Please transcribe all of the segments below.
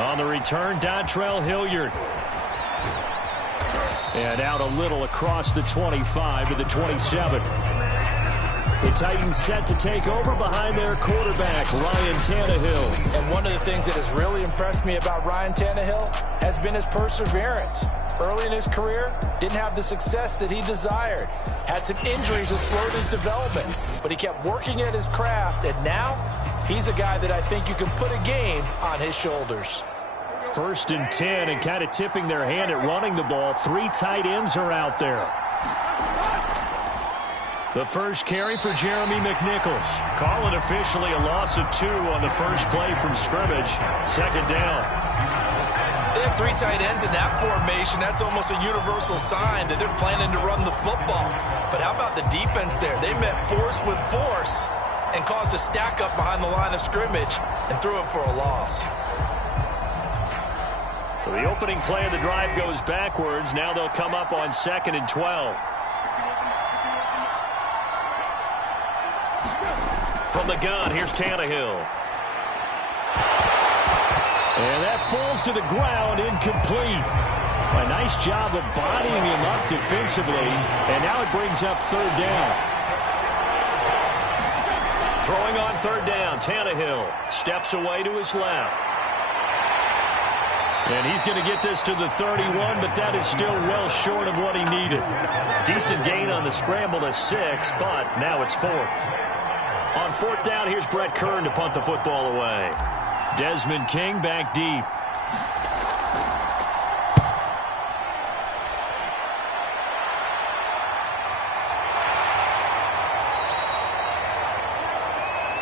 On the return, Dontrell Hilliard. And out a little across the 25 to the 27. The Titans set to take over behind their quarterback, Ryan Tannehill. And one of the things that has really impressed me about Ryan Tannehill has been his perseverance. Early in his career, didn't have the success that he desired. Had some injuries that slowed his development. But he kept working at his craft, and now he's a guy that I think you can put a game on his shoulders. 1st and 10, and kind of tipping their hand at running the ball. 3 tight ends are out there. The first carry for Jeremy McNichols. Call it officially a loss of 2 on the first play from scrimmage. 2nd down. They have 3 tight ends in that formation. That's almost a universal sign that they're planning to run the football. But how about the defense there? They met force with force and caused a stack up behind the line of scrimmage and threw it for a loss. So the opening play of the drive goes backwards. Now they'll come up on 2nd and 12. From the gun, here's Tannehill. And that falls to the ground, incomplete. A nice job of bodying him up defensively, and now it brings up 3rd down. Throwing on 3rd down, Tannehill steps away to his left. And he's going to get this to the 31, but that is still well short of what he needed. Decent gain on the scramble to 6, but now it's 4th. On 4th down, here's Brett Kern to punt the football away. Desmond King back deep.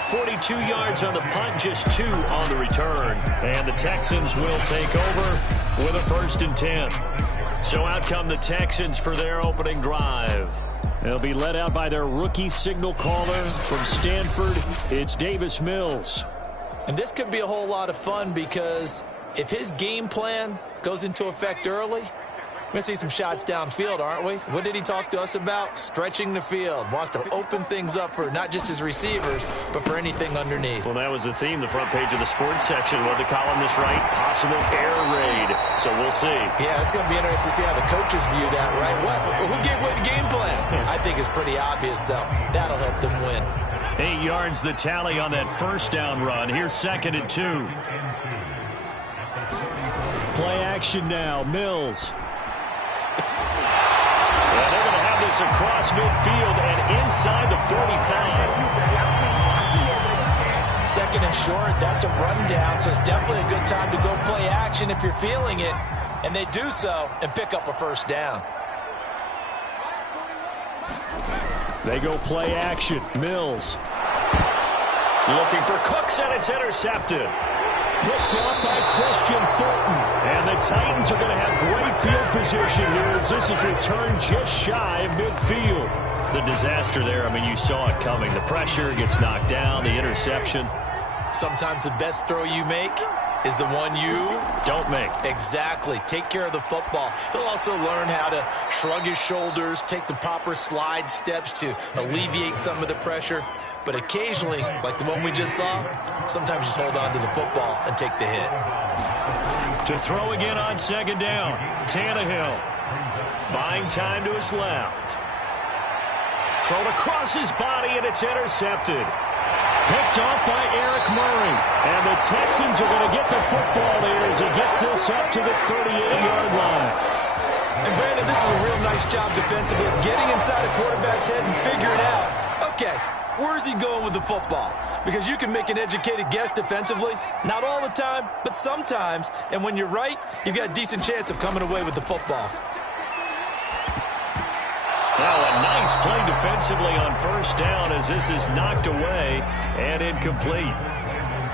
.42 yards on the punt, just 2 on the return. And the Texans will take over with a 1st and 10. So out come the Texans for their opening drive. They'll be led out by their rookie signal caller from Stanford. It's Davis Mills. And this could be a whole lot of fun because if his game plan goes into effect early, we're going to see some shots downfield, aren't we? What did he talk to us about? Stretching the field. Wants to open things up for not just his receivers, but for anything underneath. Well, that was the theme, the front page of the sports section. What the columnist write? Possible air raid. So we'll see. Yeah, it's going to be interesting to see how the coaches view that, right? Who gave what game plan? I think it's pretty obvious, though. That'll help them win. 8 yards the tally on that 1st down run. Here's 2nd and 2. Play action now. Mills. And they're going to have this across midfield and inside the 45. 2nd and short. That's a rundown, so it's definitely a good time to go play action if you're feeling it. And they do so and pick up a 1st down. They go play action. Mills. Looking for Cooks, and it's intercepted. Picked up by Christian Fulton. And the Titans are going to have great field position here as this is returned just shy of midfield. The disaster there, I mean, you saw it coming. The pressure gets knocked down, the interception. Sometimes the best throw you make is the one you don't make. Exactly. Take care of the football. He'll also learn how to shrug his shoulders, take the proper slide steps to alleviate some of the pressure. But occasionally, like the one we just saw, sometimes just hold on to the football and take the hit. To throw again on 2nd down, Tannehill buying time to his left. Thrown across his body, and it's intercepted. Picked off by Eric Murray. And the Texans are going to get the football here as he gets this up to the 38-yard line. And Brandon, this is a real nice job defensively, getting inside a quarterback's head and figuring out, okay, where's he going with the football? Because you can make an educated guess defensively. Not all the time, but sometimes. And when you're right, you've got a decent chance of coming away with the football. Well, a nice play defensively on 1st down as this is knocked away and incomplete.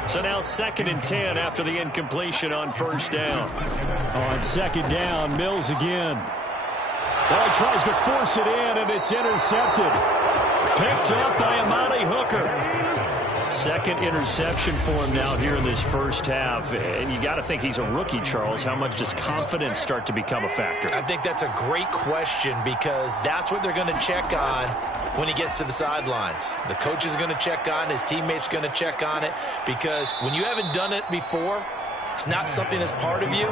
So now 2nd and 10 after the incompletion on 1st down. On 2nd down, Mills again. Well, he tries to force it in, and it's intercepted. Picked up by Amani Hooker. 2nd interception for him now here in this 1st half. And you got to think he's a rookie, Charles. How much does confidence start to become a factor? I think that's a great question because that's what they're going to check on when he gets to the sidelines. The coach is going to check on it. His teammates going to check on it because when you haven't done it before, It's not something that's part of you.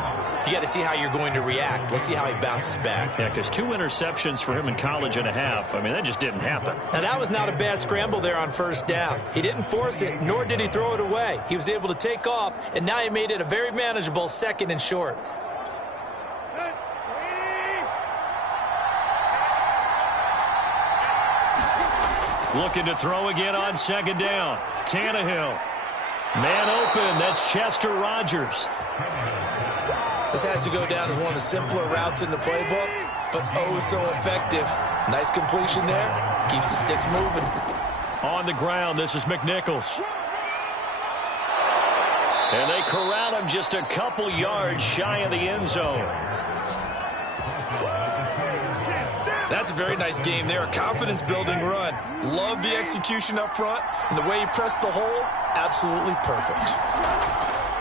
You got to see how you're going to react. Let's see how he bounces back. Yeah, because 2 interceptions for him in college and a half. I mean, that just didn't happen. Now, that was not a bad scramble there on first down. He didn't force it, nor did he throw it away. He was able to take off, and now he made it a very manageable 2nd and short. Looking to throw again on 2nd down. Tannehill. Man open. That's Chester Rogers. This has to go down as one of the simpler routes in the playbook, but oh so effective. Nice completion there. Keeps the sticks moving. On the ground, this is McNichols. And they corral him just a couple yards shy of the end zone. That's a very nice game there. A confidence-building run. Love the execution up front, and the way he pressed the hole, absolutely perfect.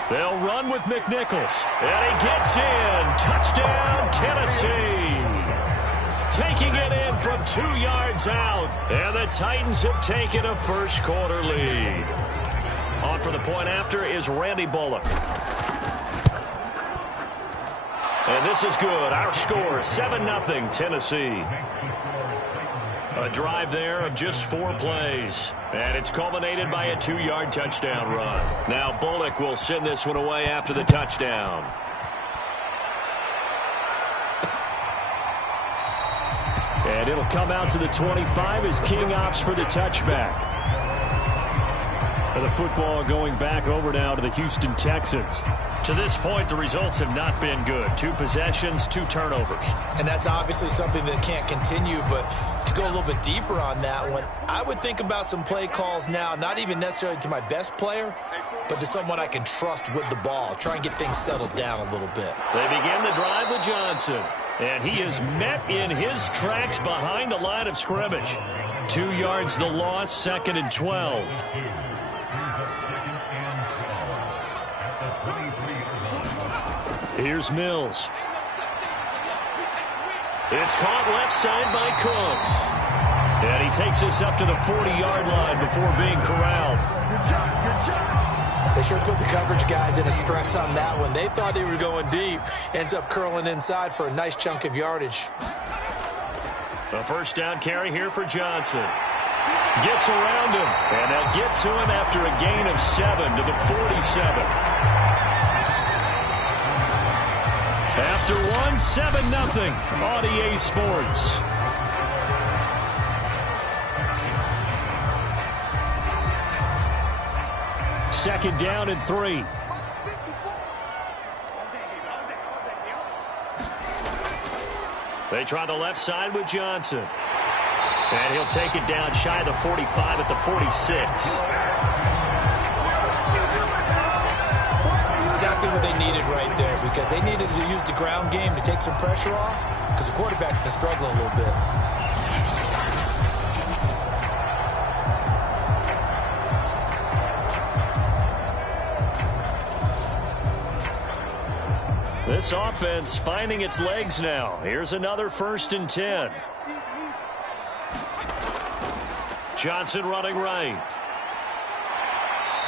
They'll run with McNichols. And he gets in. Touchdown, Tennessee. Taking it in from 2 yards out. And the Titans have taken a first quarter lead. On for the point after is Randy Bullock. And this is good. Our score, 7-0 Tennessee. A drive there of just 4 plays. And it's culminated by a 2-yard touchdown run. Now Bullock will send this one away after the touchdown. And it'll come out to the 25 as King opts for the touchback. And the football going back over now to the Houston Texans. To this point, the results have not been good. 2 possessions, 2 turnovers. And that's obviously something that can't continue, but to go a little bit deeper on that one, I would think about some play calls now, not even necessarily to my best player, but to someone I can trust with the ball. Try and get things settled down a little bit. They begin the drive with Johnson, and he is met in his tracks behind the line of scrimmage. 2 yards the loss, 2nd and 12. Here's Mills. It's caught left side by Cooks. And he takes us up to the 40-yard line before being corralled. They sure put the coverage guys in a stress on that one. They thought they were going deep. Ends up curling inside for a nice chunk of yardage. A first down carry here for Johnson. Gets around him. And they'll get to him after a gain of 7 to the 47. After 1, 7-0 on EA Sports. Second down and 3. They try the left side with Johnson. And he'll take it down shy of the 45 at the 46. Exactly what they needed right there, because they needed to use the ground game to take some pressure off, because the quarterback's been struggling a little bit. This offense finding its legs now. Here's another 1st and 10. Johnson running right.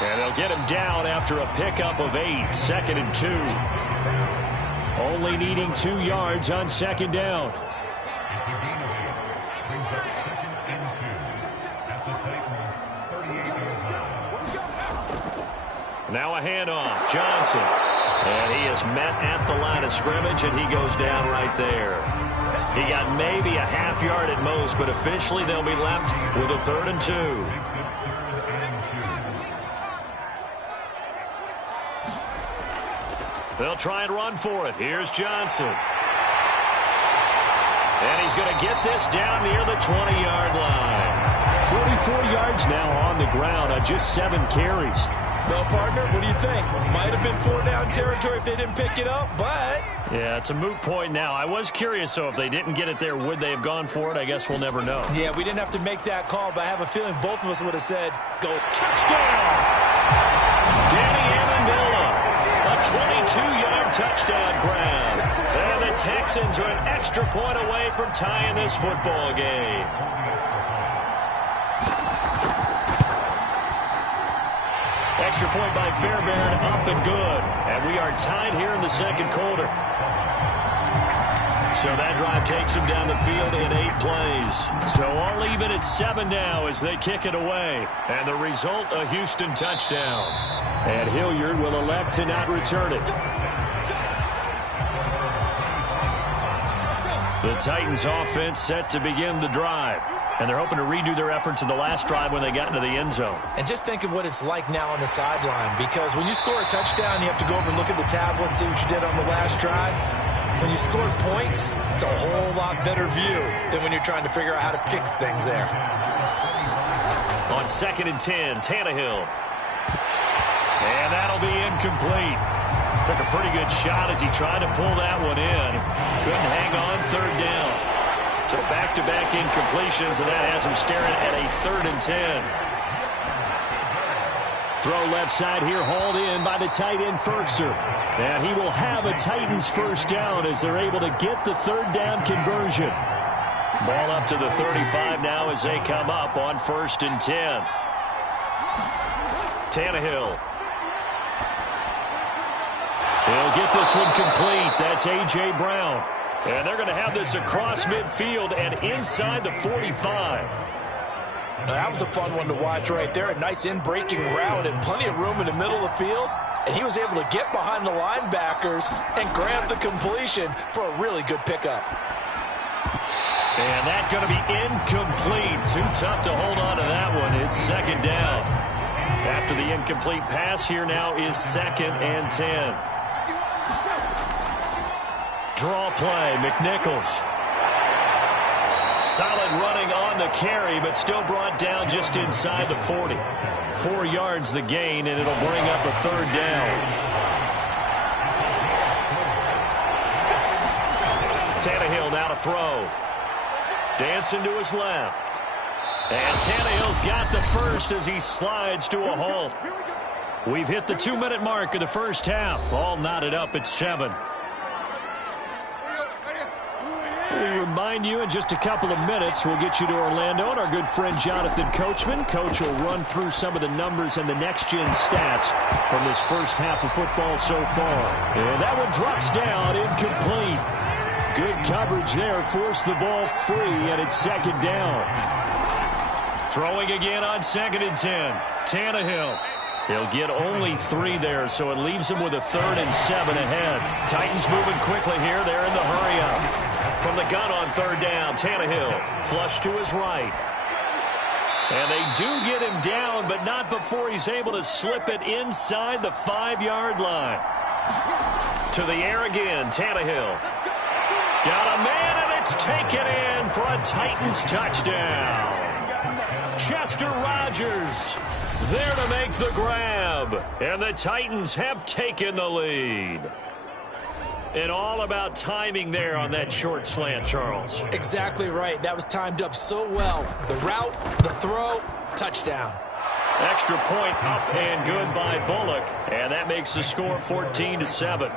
And they'll get him down after a pickup of 8, 2nd and 2. Only needing 2 yards on 2nd down. Now a handoff. Johnson. And he is met at the line of scrimmage, and he goes down right there. He got maybe a half yard at most, but officially they'll be left with a 3rd and 2. They'll try and run for it. Here's Johnson. And he's going to get this down near the 20-yard line. 44 yards now on the ground on just 7 carries. Well, partner, what do you think? Might have been 4-down territory if they didn't pick it up, but... Yeah, it's a moot point now. I was curious, so if they didn't get it there, would they have gone for it? I guess we'll never know. Yeah, we didn't have to make that call, but I have a feeling both of us would have said, go touchdown! Danny Amendola, a 22-yard touchdown grab. And the Texans are an extra point away from tying this football game. extra point by Fairbairn, up and good. And we are tied here in the second quarter. So that drive takes him down the field in 8 plays. So all even at 7 now as they kick it away. And the result, a Houston touchdown. And Hilliard will elect to not return it. The Titans offense set to begin the drive. And they're hoping to redo their efforts in the last drive when they got into the end zone. And just think of what it's like now on the sideline. Because when you score a touchdown, you have to go over and look at the tablet and see what you did on the last drive. When you scored points, it's a whole lot better view than when you're trying to figure out how to fix things there. On 2nd and 10, Tannehill. And that'll be incomplete. Took a pretty good shot as he tried to pull that one in. Couldn't hang on 3rd down. So back-to-back incompletions, and that has him staring at a 3rd and 10. Throw left side here, hauled in by the tight end Ferkser. And he will have a Titans first down as they're able to get the 3rd down conversion. Ball up to the 35 now as they come up on 1st and 10. Tannehill. He'll get this one complete. That's A.J. Brown. And they're going to have this across midfield and inside the 45. Now, that was a fun one to watch right there. A nice in-breaking route and plenty of room in the middle of the field. And he was able to get behind the linebackers and grab the completion for a really good pickup. And that's going to be incomplete. Too tough to hold on to that one. It's 2nd down. After the incomplete pass, here now is 2nd and 10. Draw play, McNichols. Solid running on the carry, but still brought down just inside the 40. 4 yards the gain, and it'll bring up a 3rd down. Tannehill now to throw. Dancing to his left. And Tannehill's got the first as he slides to a halt. We've hit the 2-minute mark of the first half. All knotted up at 7. We remind you in just a couple of minutes, we'll get you to Orlando and our good friend Jonathan Coachman. Coach will run through some of the numbers and the next-gen stats from this first half of football so far. And that one drops down, incomplete. Good coverage there, forced the ball free, and it's 2nd down. Throwing again on 2nd and 10. Tannehill. He'll get only 3 there, so it leaves him with a 3rd and 7 ahead. Titans moving quickly here. They're in the hurry-up. From the gun on 3rd down, Tannehill flush to his right. And they do get him down, but not before he's able to slip it inside the 5-yard line. To the air again, Tannehill. Got a man, and it's taken in for a Titans touchdown. Chester Rogers there to make the grab. And the Titans have taken the lead. And all about timing there on that short slant, Charles. Exactly right. That was timed up so well. The route, the throw, touchdown. Extra point up and good by Bullock. And that makes the score 14-7.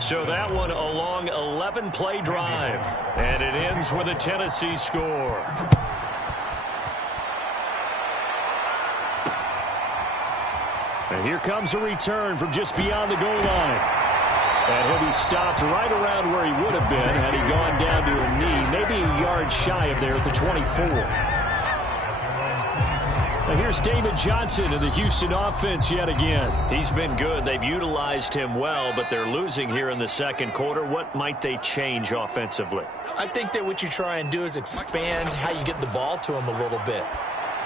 So that one a long 11-play drive. And it ends with a Tennessee score. And here comes a return from just beyond the goal line. And he'll be stopped right around where he would have been had he gone down to a knee, maybe a yard shy of there at the 24. Now here's David Johnson of the Houston offense yet again. He's been good. They've utilized him well, but they're losing here in the second quarter. What might they change offensively? I think that what you try and do is expand how you get the ball to him a little bit.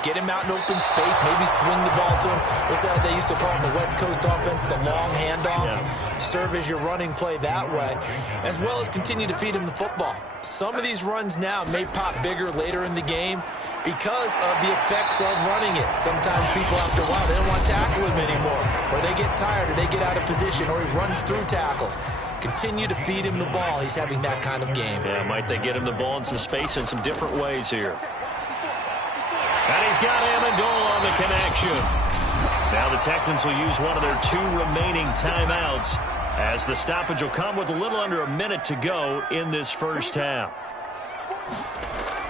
Get him out in open space, maybe swing the ball to him. What's that they used to call in the West Coast offense, the long handoff? Yeah. Serve as your running play that way, as well as continue to feed him the football. Some of these runs now may pop bigger later in the game because of the effects of running it. Sometimes people, after a while, they don't want to tackle him anymore, or they get tired, or they get out of position, or he runs through tackles. Continue to feed him the ball. He's having that kind of game. Yeah, might they get him the ball in some space in some different ways here. And he's got him and goal on the connection. Now the Texans will use one of their 2 remaining timeouts as the stoppage will come with a little under a minute to go in this first half.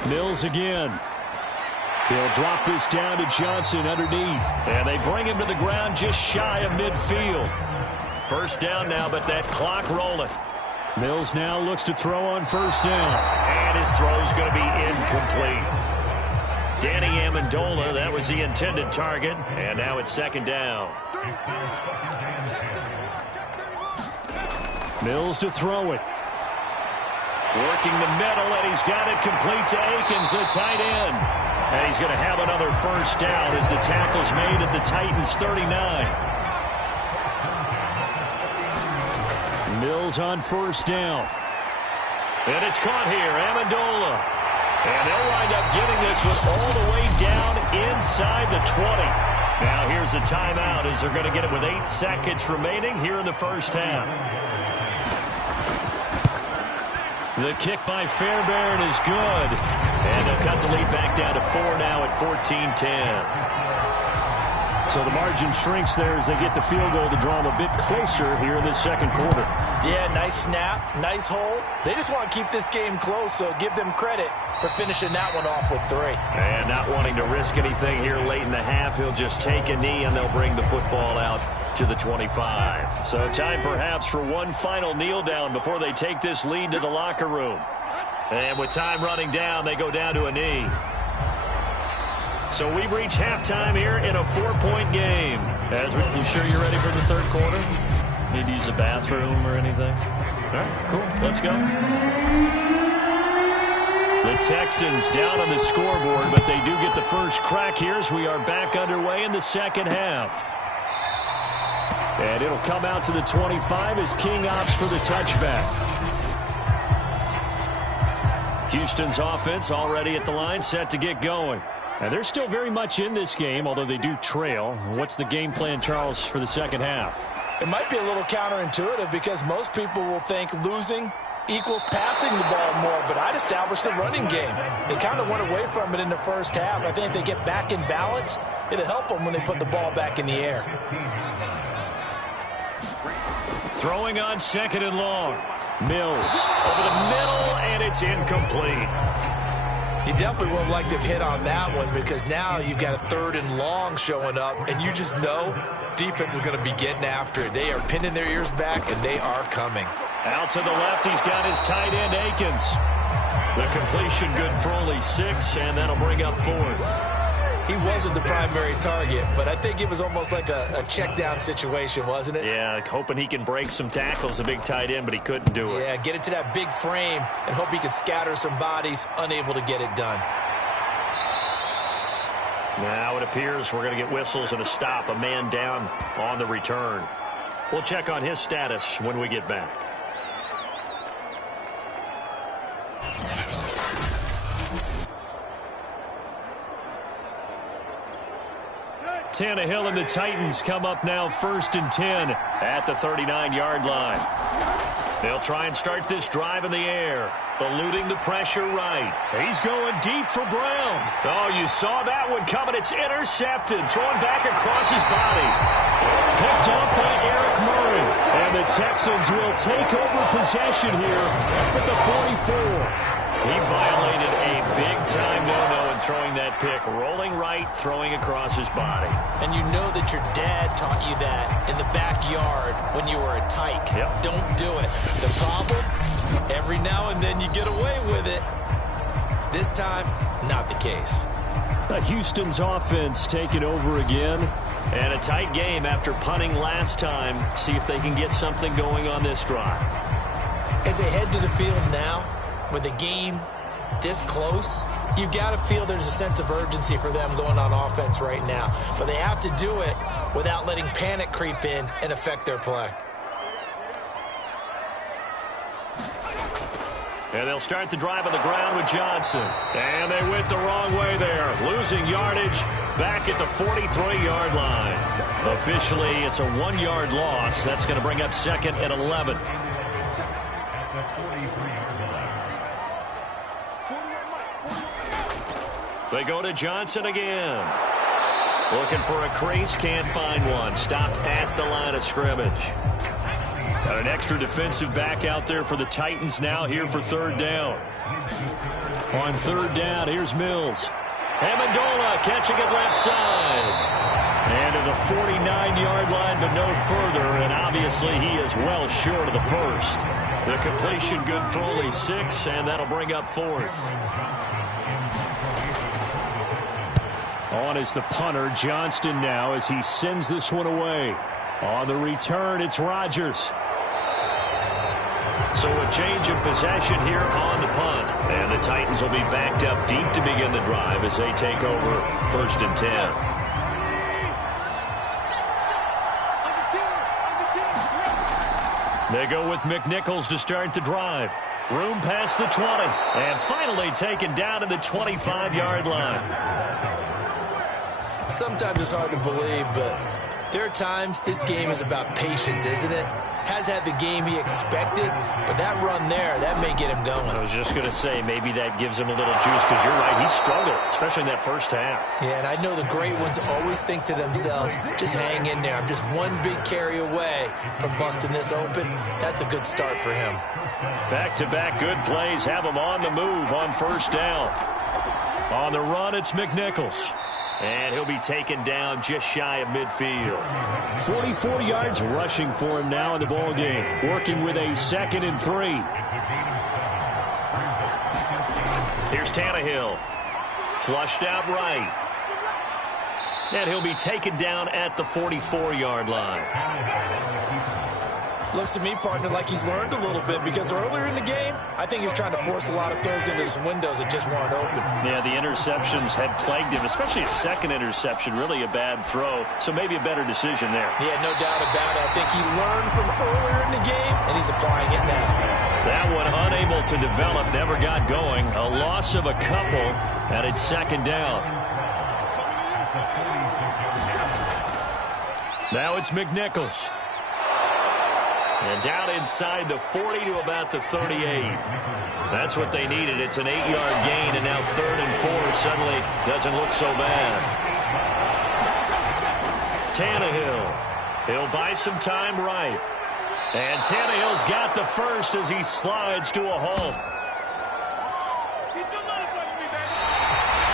Mills again. He'll drop this down to Johnson underneath. And they bring him to the ground just shy of midfield. First down now, but that clock rolling. Mills now looks to throw on first down. And his throw's going to be incomplete. Danny Amendola, that was the intended target. And now it's second down. Mills to throw it. Working the middle, and he's got it complete to Akins, the tight end. And he's going to have another first down as the tackle's made at the Titans' 39. Mills on first down. And it's caught here, Amendola. And they'll wind up getting this one all the way down inside the 20. Now here's a timeout as they're going to get it with 8 seconds remaining here in the first half. The kick by Fairbairn is good. And they'll cut the lead back down to 4 now at 14-10. So the margin shrinks there as they get the field goal to draw them a bit closer here in this second quarter. Yeah, nice snap, nice hold. They just want to keep this game close, so give them credit for finishing that one off with 3. And not wanting to risk anything here late in the half, he'll just take a knee and they'll bring the football out to the 25. So time perhaps for one final kneel down before they take this lead to the locker room. And with time running down, they go down to a knee. So we've reached halftime here in a 4-point game. Ezra, you sure you're ready for the third quarter? Need to use a bathroom or anything? All right, cool. Let's go. The Texans down on the scoreboard, but they do get the first crack here as we are back underway in the second half. And it'll come out to the 25 as King opts for the touchback. Houston's offense already at the line, set to get going. And they're still very much in this game, although they do trail. What's the game plan, Charles, for the second half? It might be a little counterintuitive because most people will think losing equals passing the ball more, but I'd establish the running game. They kind of went away from it in the first half. I think if they get back in balance, it'll help them when they put the ball back in the air. Throwing on second and long. Mills over the middle, and it's incomplete. You definitely would have liked to have hit on that one because now you've got a 3rd and long showing up, and you just know defense is going to be getting after it. They are pinning their ears back, and they are coming. Out to the left, he's got his tight end, Akins. The completion good for only 6, and that'll bring up 4th. He wasn't the primary target, but I think it was almost like a check down situation, wasn't it? Yeah, hoping he can break some tackles, a big tight end, but he couldn't do it. Yeah, get it to that big frame and hope he can scatter some bodies, unable to get it done. Now it appears we're going to get whistles and a stop, a man down on the return. We'll check on his status when we get back. Tannehill and the Titans come up now 1st and 10 at the 39-yard line. They'll try and start this drive in the air, eluding the pressure right. He's going deep for Brown. Oh, you saw that one coming. It's intercepted, thrown back across his body. Picked up by Eric Murray. And the Texans will take over possession here up at the 44. He violated a big-time no-no in throwing that pick. Rolling right, throwing across his body. And you know that your dad taught you that in the backyard when you were a tyke. Yep. Don't do it. The problem, every now and then you get away with it. This time, not the case. Houston's offense taking over again. And a tight game after punting last time. See if they can get something going on this drive. As they head to the field now, with the game this close, you got to feel there's a sense of urgency for them going on offense right now. But they have to do it without letting panic creep in and affect their play. And they'll start the drive on the ground with Johnson. And they went the wrong way there. Losing yardage back at the 43-yard line. Officially, it's a 1-yard loss. That's going to bring up 2nd and 11. They go to Johnson again. Looking for a crease, can't find one. Stopped at the line of scrimmage. Got an extra defensive back out there for the Titans now here for 3rd down. On 3rd down, here's Mills. Amendola catching it left side. And to the 49-yard line, but no further. And obviously he is well short of the first. The completion good for only 6, and that'll bring up 4th. On is the punter, Johnston now, as he sends this one away. On the return, it's Rodgers. So a change of possession here on the punt. And the Titans will be backed up deep to begin the drive as they take over 1st and 10. They go with McNichols to start the drive. Room past the 20. And finally taken down to the 25-yard line. Sometimes it's hard to believe, but there are times this game is about patience, isn't it? Has had the game he expected, but that run there, that may get him going. I was just going to say, maybe that gives him a little juice, because you're right, he struggled, especially in that first half. Yeah, and I know the great ones always think to themselves, just hang in there. I'm just one big carry away from busting this open. That's a good start for him. Back-to-back good plays have him on the move on 1st down. On the run, it's McNichols. And he'll be taken down just shy of midfield. 44 yards rushing for him now in the ball game. Working with a 2nd and 3. Here's Tannehill. Flushed out right. And he'll be taken down at the 44-yard line. Looks to me, partner, like he's learned a little bit, because earlier in the game, I think he was trying to force a lot of throws into some windows that just weren't open. Yeah, the interceptions had plagued him, especially a second interception, really a bad throw, so maybe a better decision there. Yeah, no doubt about it. I think he learned from earlier in the game, and he's applying it now. That one unable to develop, never got going. A loss of a couple, and it's 2nd down. Now it's McNichols. And down inside the 40 to about the 38. That's what they needed. It's an 8-yard gain, and now 3rd and 4 suddenly doesn't look so bad. Tannehill. He'll buy some time right. And Tannehill's got the first as he slides to a halt.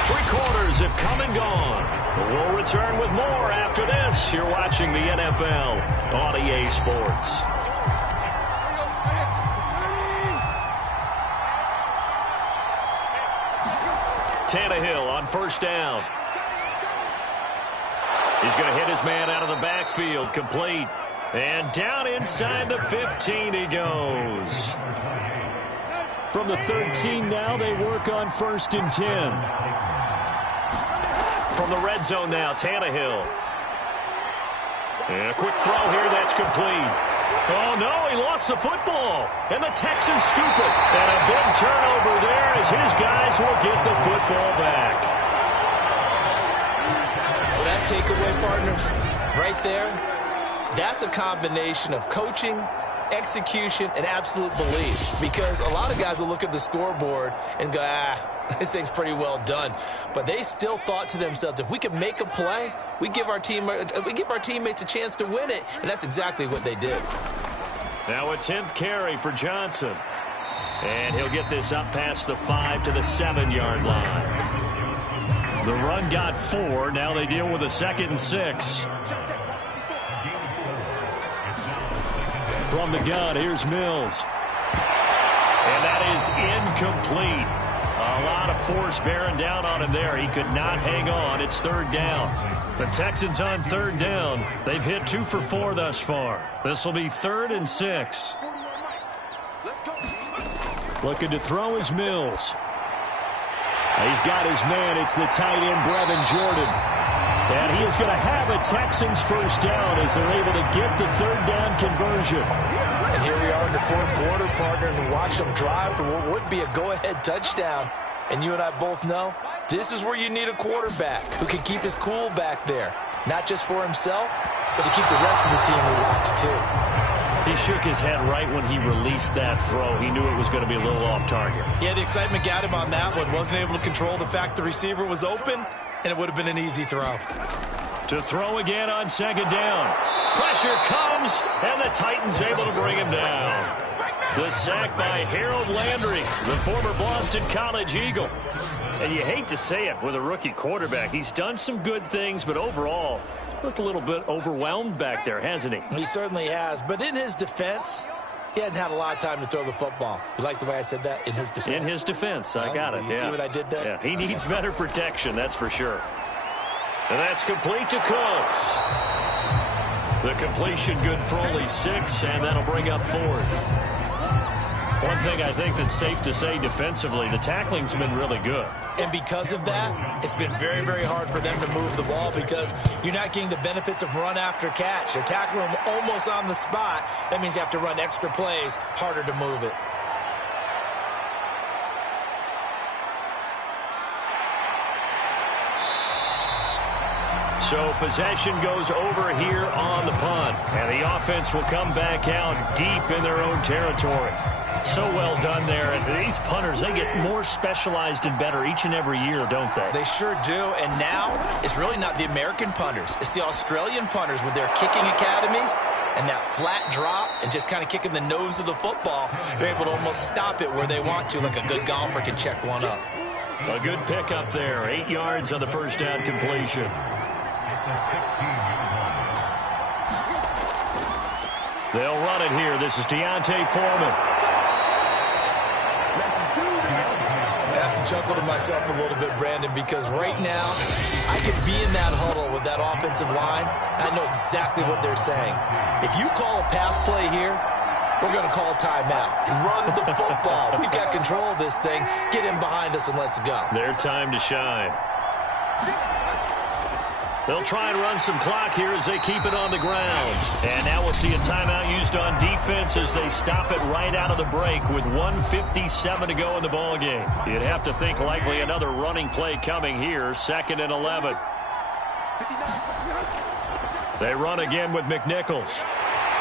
3 quarters have come and gone. We'll return with more after this. You're watching the NFL on EA Sports. Tannehill on 1st down. He's going to hit his man out of the backfield. Complete. And down inside the 15 he goes. From the 13 now, they work on 1st and 10. From the red zone now, Tannehill. And a quick throw here, that's complete. Oh, no, he lost the football. And the Texans scoop it. And a big turnover there as his guys will get the football back. Well, that takeaway, partner, right there, that's a combination of coaching, execution, and absolute belief. Because a lot of guys will look at the scoreboard and go, this thing's pretty well done. But they still thought to themselves, if we can make a play, we give our teammates a chance to win it. And that's exactly what they did. Now a 10th carry for Johnson. And he'll get this up past the 5 to the 7-yard line. The run got 4. Now they deal with a 2nd and 6. From the gun, here's Mills. And that is incomplete. A lot of force bearing down on him there. He could not hang on. It's 3rd down. The Texans on 3rd down. They've hit 2 for 4 thus far. This will be 3rd and 6. Looking to throw is Mills. He's got his man. It's the tight end, Brevin Jordan. And he is going to have a Texans 1st down as they're able to get the 3rd down conversion. And here we are in the 4th quarter, partner, and watch them drive for what would be a go-ahead touchdown. And you and I both know this is where you need a quarterback who can keep his cool back there. Not just for himself, but to keep the rest of the team relaxed, too. He shook his head right when he released that throw. He knew it was going to be a little off target. Yeah, the excitement got him on that one. Wasn't able to control the fact the receiver was open, and it would have been an easy throw. To throw again on second down. Pressure comes, and the Titans able to bring him down. The sack by Harold Landry, the former Boston College Eagle. And you hate to say it with a rookie quarterback. He's done some good things, but overall, looked a little bit overwhelmed back there, hasn't he? He certainly has. But in his defense, he hadn't had a lot of time to throw the football. You like the way I said that? In his defense? In his defense. I got it. You see what I did there? Yeah, he needs better protection, that's for sure. And that's complete to Cooks. The completion good for only 6, and that'll bring up 4th. One thing I think that's safe to say defensively, the tackling's been really good. And because of that, it's been very, very hard for them to move the ball because you're not getting the benefits of run after catch. They're tackling them almost on the spot. That means you have to run extra plays, harder to move it. So possession goes over here on the punt. And the offense will come back out deep in their own territory. So well done there. And these punters, they get more specialized and better each and every year, don't they? They sure do. And now it's really not the American punters. It's the Australian punters with their kicking academies and that flat drop and just kind of kicking the nose of the football. They're able to almost stop it where they want to, like a good golfer can check one up. A good pickup there. 8 yards on the first down completion. They'll run it here. This is Deontay Foreman. I have to chuckle to myself a little bit, Brandon, because right now I could be in that huddle with that offensive line. I know exactly what they're saying. If you call a pass play here, we're going to call timeout. Run the football. We've got control of this thing. Get in behind us and let's go. Their time to shine. They'll try and run some clock here as they keep it on the ground. And now we'll see a timeout used on defense as they stop it right out of the break with 1:57 to go in the ballgame. You'd have to think likely another running play coming here, 2nd and 11. They run again with McNichols.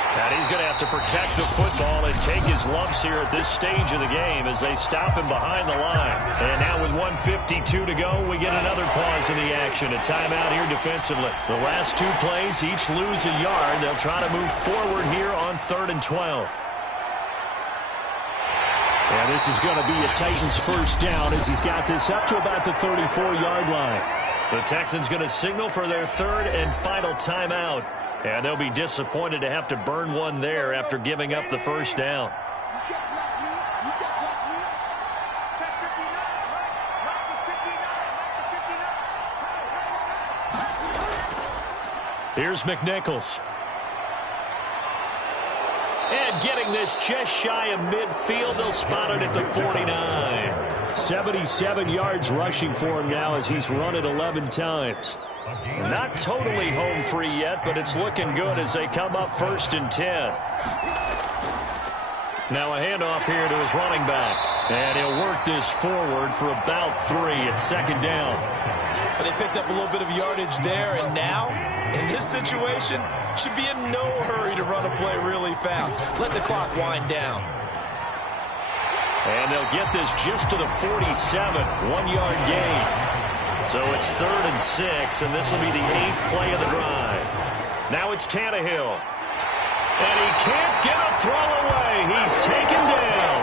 And he's going to have to protect the football and take his lumps here at this stage of the game as they stop him behind the line. And now with 1:52 to go, we get another pause in the action. A timeout here defensively. The last 2 plays, each lose a yard. They'll try to move forward here on 3rd and 12. And this is going to be a Titans first down as he's got this up to about the 34-yard line. The Texans going to signal for their 3rd and final timeout. And they'll be disappointed to have to burn one there after giving up the first down. Here's McNichols. And getting this just shy of midfield, they'll spot it at the 49. 77 yards rushing for him now as he's run it 11 times. Not totally home free yet, but it's looking good as they come up 1st and 10. Now a handoff here to his running back. And he'll work this forward for about 3 at 2nd down. But they picked up a little bit of yardage there, and now, in this situation, should be in no hurry to run a play really fast. Let the clock wind down. And they'll get this just to the 47, 1-yard gain. So it's 3rd and 6, and this will be the 8th play of the drive. Now it's Tannehill. And he can't get a throw away. He's taken down.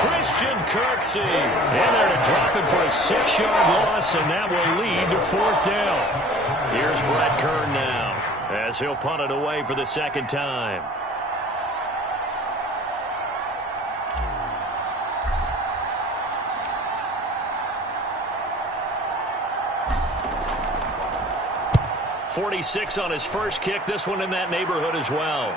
Christian Kirksey. And they're to drop him for a 6-yard loss, and that will lead to 4th down. Here's Brett Kern now as he'll punt it away for the 2nd time. .46 on his first kick. This one in that neighborhood as well.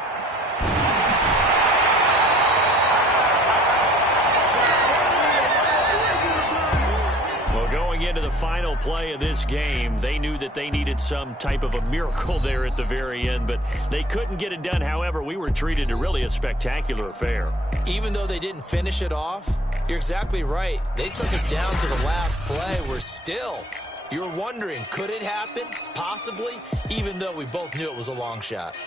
Well, going into the final play of this game, they knew that they needed some type of a miracle there at the very end, but they couldn't get it done. However, we were treated to really a spectacular affair. Even though they didn't finish it off, you're exactly right. They took us down to the last play. We're still... You're wondering, could it happen? Possibly, even though we both knew it was a long shot.